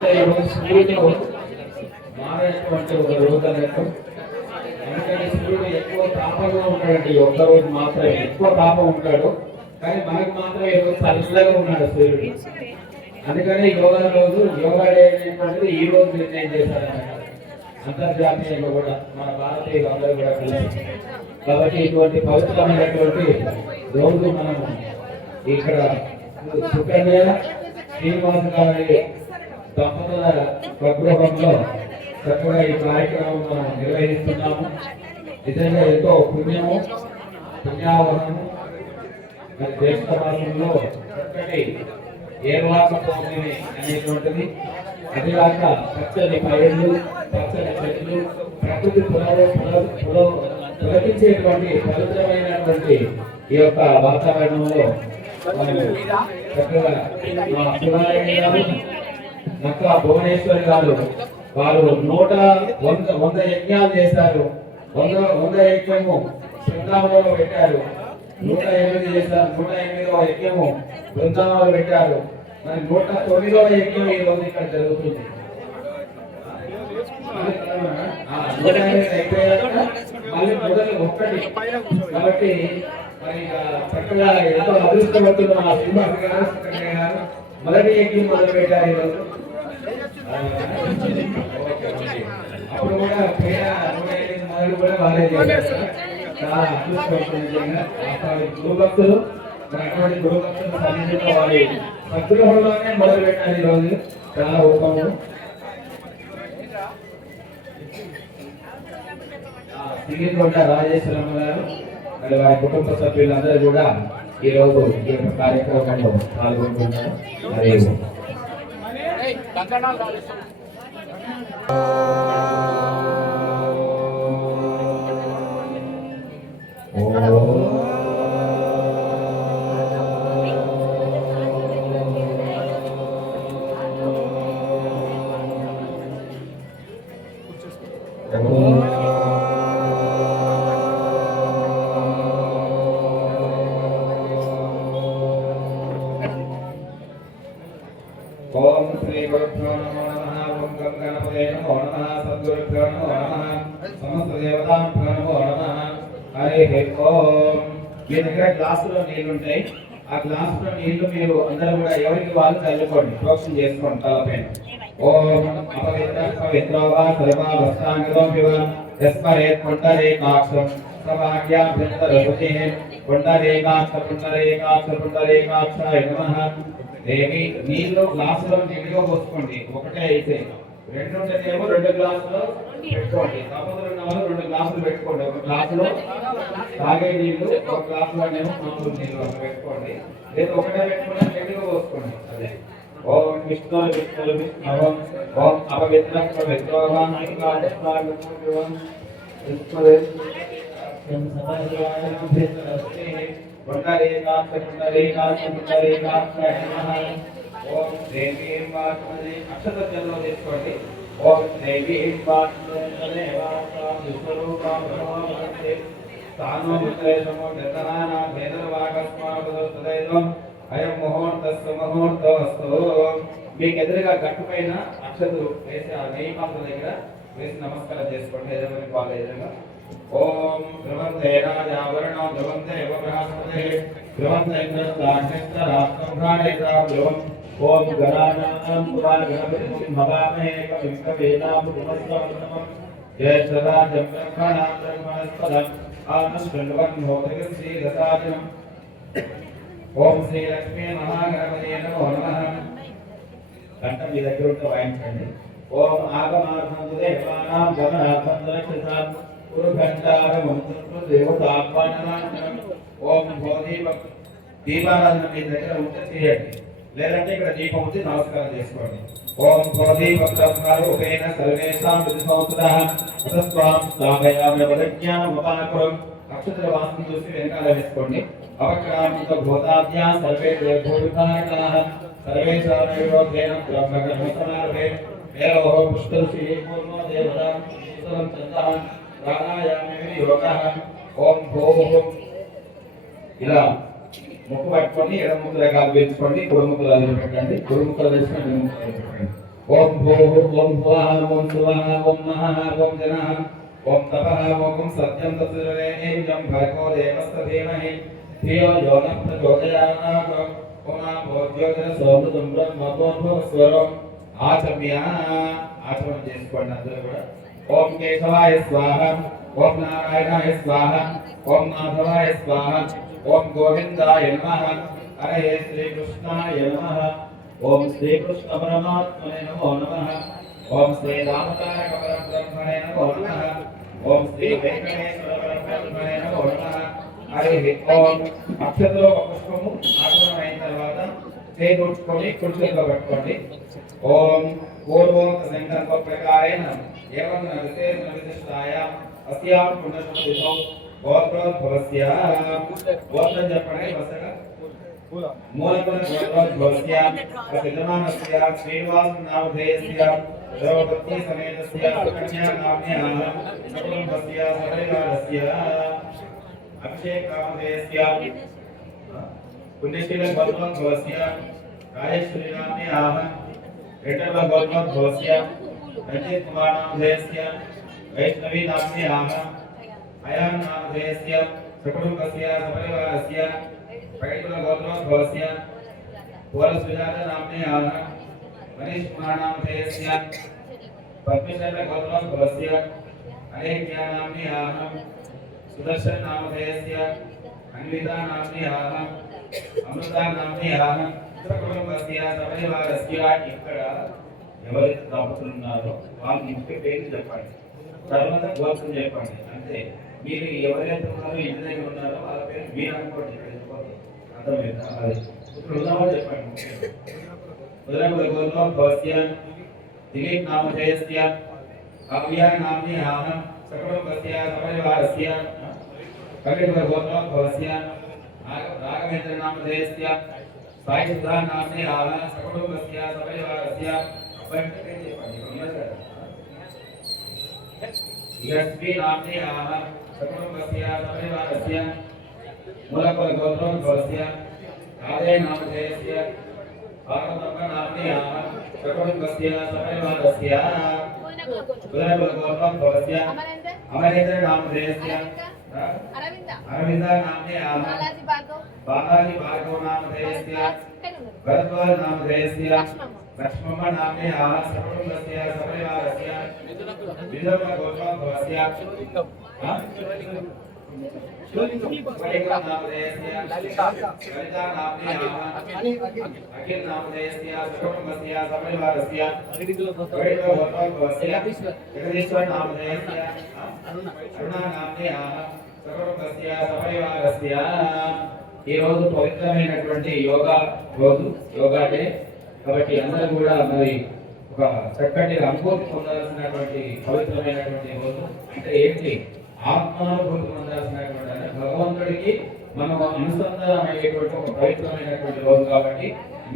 సూర్యుడు మారేటువంటి ఒక రోజు అన్నట్టు. ఎందుకంటే సూర్యుడు ఎక్కువ తాపంగా ఉంటాడండి. ఒక్క రోజు మాత్రమే ఎక్కువ తాపం ఉంటాడు, కానీ మనకు మాత్రం ఈరోజు చల్లగా ఉన్నాడు సూర్యుడు. అందుకని యోగా రోజు యోగా డే అనేటువంటిది ఈ రోజు నిర్ణయం చేశారన్నమాట. అంతర్జాతీయంగా కూడా మన భారతీయులు అందరూ కూడా కలిసి. కాబట్టి ఇటువంటి పవిత్రమైనటువంటి రోజు మనము ఇక్కడ సుకన్య శ్రీనివాస గారి దంపతుల స్వగృహంలో చక్కగా ఈ కార్యక్రమం మనం నిర్వహిస్తున్నాము. నిజంగా ఎంతో పుణ్యావహము. మరి జ్యేష్ఠ మాసంలో చక్కటి ఏర్వాక పౌర్ణమి అనేటువంటిది, అదిగాక పచ్చని పైర్లు, పచ్చని చెట్లు, ప్రకృతి పులకించేటువంటి పవిత్రమైనటువంటి ఈ యొక్క వాతావరణంలో చక్కగా మా శివాలయం గారు, నక్క భువనేశ్వరి గారు వారు 100 యజ్ఞాలు చేశారు. 100 యజ్ఞము బృందావనంలో పెట్టారు. 108 చేశారు. 108వ యజ్ఞము బృందావనంలో పెట్టారు. మరి 109వ యజ్ఞం ఈ రోజు ఇక్కడ జరుగుతుంది. 108 అయిపోయాక మళ్ళీ మొదలు 1. కాబట్టి మరి చక్కగా ఎంతో అదృష్టవంతులు మా శ్రీనివాస గారు మొదటి యజ్ఞం మొదలు పెట్టారు ఈరోజు. అప్పుడు కూడా 108 మొదలు కూడా వాళ్ళే చేశారు. చాలా అదృష్టవంతులు గురుభక్తులు. అటువంటి గురుభక్తులు సన్నిధిలో వారి సద్గృహంలోనే మొదలు పెట్టారు ఈరోజు. చాలా ఉపము. సిగిరికొండ రాజేశ్వరమ్మ గారు మరి వారి కుటుంబ సభ్యులందరూ కూడా ఈ రోజు ఈ కార్యక్రమంలో పాల్గొంటున్నారు. మరియు ఓం శ్రీ గురుభ్యో నమో నమః. ఓం గం గణపతే నమో నమః. సద్గురుభ్యో నమో నమః. సమస్త దేవతాభ్యో నమో నమః. హరి ఓం. మీ దగ్గర గ్లాసులో నీళ్లు ఉంటాయి. ఆ గ్లాసులో నీళ్లు మీరు అందరూ కూడా ఎవరికి వాళ్ళు చల్లుకోండి, ప్రోక్షణ చేసుకోండి తలపైన. ఓం అపవిత్రవా సర్వా వస్త్రాంగం వివ యస్మరేత్ పుండరీకాక్షం సభాగ్యాభ్యంతరశుచిః పుండరీకాక్షాయ నమః. దేవి నీళ్ళు గ్లాసులో నిండుగా పోసుకోండి. ఒకటే అయితే 2 ఉంటేనేమో 2 గ్లాసులు పెట్టుకోండి. కాకపోతే 2 గ్లాసులు పెట్టుకోండి. ఒక గ్లాసులో తాగే నీళ్లు, ఒక గ్లాసులోనేమో మామూలు నీళ్ళు పెట్టుకోండి. లేదా ఒకటే పెట్టుకుని నిండుగా పోసుకోండి. అదే ఓం విష్ణు విష్ణవం ఓం అపవిత్ర పవిత్రవాన్ ఓం దేవీం వాచమదే అక్షతల్లో తీసుకోండి. ఓం దేవీం వాచమదే విశ్వరూపం బ్రహ్మవతే తానో ముద్రేషమో జతనానా భేదవాగస్మాపదైవం అయం ముహూర్తస్సు ముహూర్తవస్తు. మీకు ఎదురుగా గట్టు పైన అక్షతలు వేసి ఆ నెయ్యి పాత్ర దగ్గర వేసి నమస్కారం చేసుకోండి. ఎదురు వాళ్ళ ఎదురుగా. ఓం ధ్రువంతే రాజావరణం ధ్రువంతే బృహస్పతే ధ్రువంతే ధ్రువం. ఓం గణానాం గణపతిం భవామహే కవిం కవీనాం ఉపమశ్రవణం జ్యేష్ఠరాజం బ్రహ్మణాం బ్రహ్మణస్పదం ఆనశ్వన్వన్మోదకం శ్రీరసాజనం. ఓం శ్రీ లక్ష్మీ మహాగణపతే నమో నమః. కంఠం మీ దగ్గర ఉంటే వాయించండి. ఓం ఆగమార్థం దేవానాం గమనార్థం రక్షసాం ఓం దీపారాధన మీ దగ్గర ఉంటే చేయండి, లేదంటే ఇక్కడ దీపం ఉంచి నమస్కారం చేసుకోండి. ఓం భోదీపేన సర్వేషాం నక్షత్ర వాసన చూసి వెనకాల వేసుకోండి. అవక్రాంత భూతాద్యా సర్వే దేవోవిధాయకాః సర్వేషామేవోధేన బ్రహ్మకర్మసమారభే వేరో పుష్కల్సి పూర్ణో దేవతాం సుతరం చందః ప్రాణాయామే యోగః. ఓం భూః ఇలా ముక్కు పట్టుకొని ఎడమ ముక్కు రేఖలు వేసుకోండి. కుడి ముక్కులు అదిలి పెట్టండి. కుడి ముక్కులు వేసుకొని ఎడమ ముక్కులు పెట్టండి. ఓం భూః ఓం భువః ఓం సువః ఓం మహః ఓం జనః ఓం తపః ఓం సత్యం తత్సర్వేణం భర్గో దేవస్య ధీమహి ధియో యో నః ప్రచోదయాత్ ఓం భోజ్యోతిర సోమృతం బ్రహ్మోద్భవస్వరం ఆచమనం చేసుకోండి అందరూ కూడా. ఓం కేశవాయ స్వాహ ఓం నారాయణాయ స్వాహ ఓం మాధవాయ స్వాహ ఓం గోవిందాయ నమః హరే శ్రీకృష్ణాయ నమః ఓం శ్రీకృష్ణ పరమాత్మనే నమో నమః ఓం శ్రీ రామతారక పరబ్రహ్మణే నమో నమః ఓం శ్రీ వెంకటేశ్వర పరబ్రహ్మణే నమో నమః హరి ఓం. అక్షతలో ఒక పుష్పము ఆచమనం అయిన తర్వాత చేకూర్చుకొని కుర్చీలో పెట్టుకోండి. ఓం పూర్వోక్త సంకల్ప ప్రకారేణ ఏవం విశేష విశిష్టాయ అస్యాం పుణ్యసంధితో గోత్రోద్భవస్య గోత్రం చెప్పండి వరుసగా. మూలకుల గోత్రోద్భవస్య విద్యమానస్య శ్రీనివాస నామధేయస్య ద్రౌపదీ సమేతస్య కన్యా నామ్న్యాః కుటుంబస్య సపరివారస్య అభిషేక నామధేయస్య పుణ్యశీల గోత్రోద్భవస్య రాజేశ్వరి నామ్న్యాః रेटल गोत्रोद् भवस्य रंजित कुमार नामधेयस्य वैष्णवी नाम्न्याः अयान नामधेयस्य सकुटुम्बस्य सपरिवारस्य पैटल गोत्रोद् भवस्य पोलसुजाता नाम्न्याः मनीष कुमार नामधेयस्य पद्मचंद्र गोत्रोद् भवस्य अलेख्या नाम्न्याः सुदर्शन नामधेयस्य अन्विता नाम्न्याः अमृता नाम्न्याः కుటుంబస్య సపరివారస్య. ఇక్కడ ఎవరైతే దంపతులు ఉన్నారో వాళ్ళ ఇంటి పేరు చెప్పండి, తర్వాత గోత్రం చెప్పండి. అంటే మీరు ఎవరైతే ఉన్నారో ఇంటి దగ్గర ఉన్నారో వాళ్ళ పేరు మీరు అనుకోండి. అర్థమైందా? అది ఇప్పుడు ఉన్నవాళ్ళు చెప్పండి. ఉదరకుల గోత్రం భవస్య దిలీప్ నామధేయస్య కావ్య నామ్న్యాః సకుటుంబస్య సపరివారస్య కవికుల గోత్రం భవస్య రాఘవేంద్ర నామధేయస్య साई सुधा नाम्न्याः सकुटुम्बस्य सपरिवारस्य यस्वी नाम्न्याः सकुटुम्बस्य सपरिवारस्य मूलकुल गोत्रोद्भवस्य राधे नामधेयस्य भागवतम्ब नाम्न्याः सकुटुम्बस्य सपरिवारस्य मूलकुल गोत्रोद्भवस्य अमरेन्द्र नामधेयस्य अरविंद नाम्न्याः बालाजी भार्गव नामधेयस्य भरद्वाज नामधेयस्य लक्ष्मम्म नाम्न्याः सकुटुम्बस्य सपरिवारस्य विदर्भ गोत्रोद्भवस्य नामधेयस्य ललिता नाम्न्याः अखिल नामधेयस्य सकुटुम्बस्य सपरिवारस्य गोत्रोद्भवस्य जगदीश्वर नामधेयस्य अरुणा नाम्न्याः సకుటుంబస్య సపరివారస్య. ఈ రోజు పవిత్రమైనటువంటి యోగా రోజు, యోగా డే కాబట్టి అందరూ కూడా మరి ఒక చక్కటి అనుభూతి పొందాల్సినటువంటి పవిత్రమైనటువంటి రోజు. అంటే ఏంటి? ఆత్మానుభూతి పొందాల్సినటువంటి, అంటే భగవంతుడికి మనం అనుసంధానం అయ్యేటువంటి ఒక పవిత్రమైనటువంటి రోజు. కాబట్టి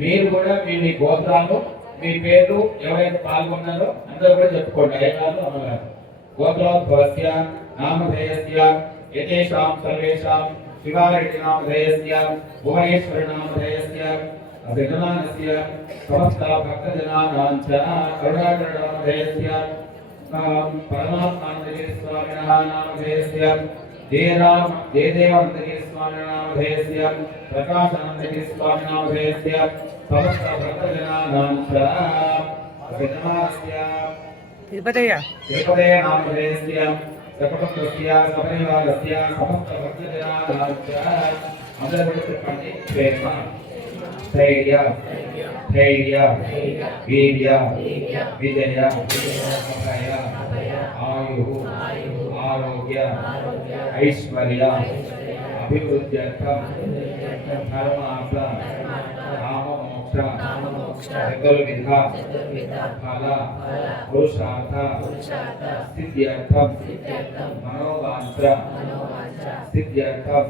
మీరు కూడా మీ గోత్రాలు, మీ పేర్లు ఎవరైతే పాల్గొన్నారో అందరూ కూడా చెప్పుకోండి. అయ్యగారు అమ్మగారు గోత్రోద్భవస్య నామధేయస్య यतेषां सर्वेषां शिवारेड्डी नामधेयस्य भुवनेश्वर नामधेयस्य अभिगमानस्य समस्त भक्तजनानां च करुणाकर नामधेयस्य परमात्मानन्दगिरि स्वामिनः नामधेयस्य जयदेवानन्दगिरि स्वामिनः नामधेयस्य प्रकाशानन्दगिरि स्वामिनः नामधेयस्य समस्त भक्तजनानां च अभिगमानस्य तिरुपतय नामधेयस्य सकुटुम्बस्य सपरिवारस्य समस्त भक्तजनानां च అందరూ చెప్పండి. ప్రేమ, ధైర్య, వీర్య, విజయ, అభయ, ఆయు, ఆరోగ్య, ఐశ్వర్య, అభివృద్ధ్యర్థం ధర్మార్థ కామమోక్ష చతుర్విధ ఫల పురుషార్థ సిద్ధ్యర్థం మనోవాంఛ సిద్ధ్యర్థం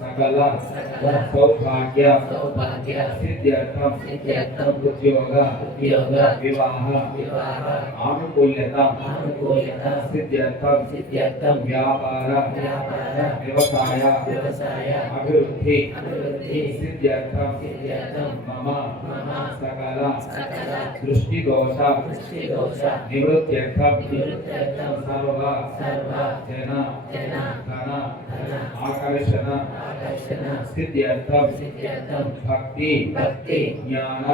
సకల సౌభాగ్య సిద్ధ్యర్థం ఉద్యోగ వివాహ ఆనుకూల్యత సిద్ధ్యర్థం వ్యాపార వ్యవసాయ అభివృద్ధి సిద్ధ్యర్థం మమ సకల దృష్టి దోష నివృత్త్యర్థం సర్వ జన ధన ఆకర్షణ సిద్ధ్యర్థం భక్తి జ్ఞాన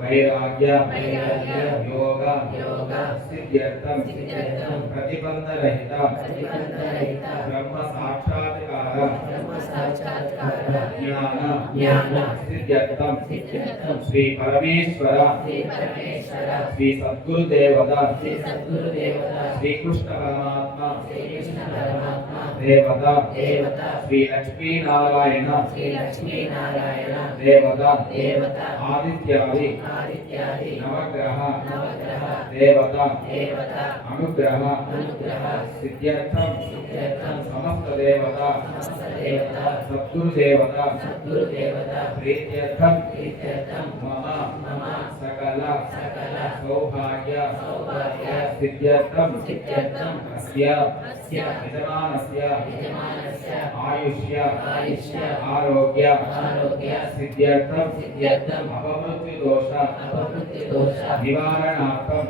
వైరాగ్య యోగ సిద్ధ్యర్థం ప్రతిబంధరహిత బ్రహ్మ సాక్షాత్కార జ్ఞాన సిద్ధ్యర్థం శ్రీ పరమేశ్వర శ్రీ సద్గురుదేవత శ్రీకృష్ణ పరమాత్మ దేవత శ్రీ లక్ష్మీనారాయణ దేవత ఆదిత్యాది నవగ్రహ దేవత అనుగ్రహ సిద్ధ్యర్థం సమస్త దేవత సద్గురుదేవత ప్రీత్యర్థం మమ సకల సౌభాగ్య సిద్ధ్యర్థం అస్య యజమానస్య ఆయుష్య ఆరోగ్య సిద్ధ్యర్థం అపమృత్యు దోష నివారణార్థం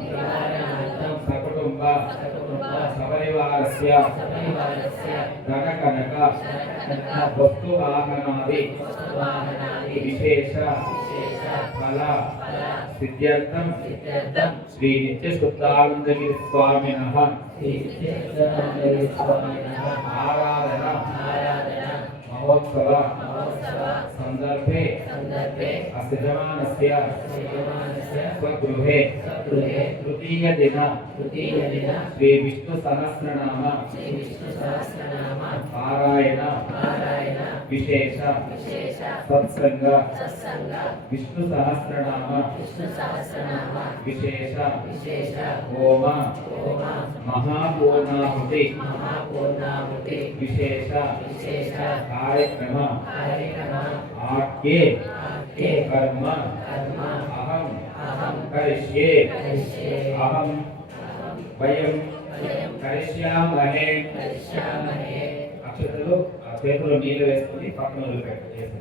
సకుటుంబ సపరివారస్య ధన కనక వస్తు వాహనాది విశేష ఫల సిద్ధ్యర్థం శ్రీ నిత్య శుద్ధానందగిరి స్వామినః ఆరాధన మహోత్సవ సందర్భే అస్యజమానస్య స్వగృహే తృతీయ దిన శ్రీ విష్ణు సహస్రనామ పారాయణ విశేష సత్సంగ విష్ణు సహస్రనామ విశేష హోమ మహాపూర్ణాహుతి విశేష కార్యక్రమ ఆఖ్యే కర్మ అహం కరిష్యే అహం వయం కరిష్యామహే అక్షతలు చేతులు నీళ్ళు వేసుకుని పక్కన వదిలిపెట్టారు.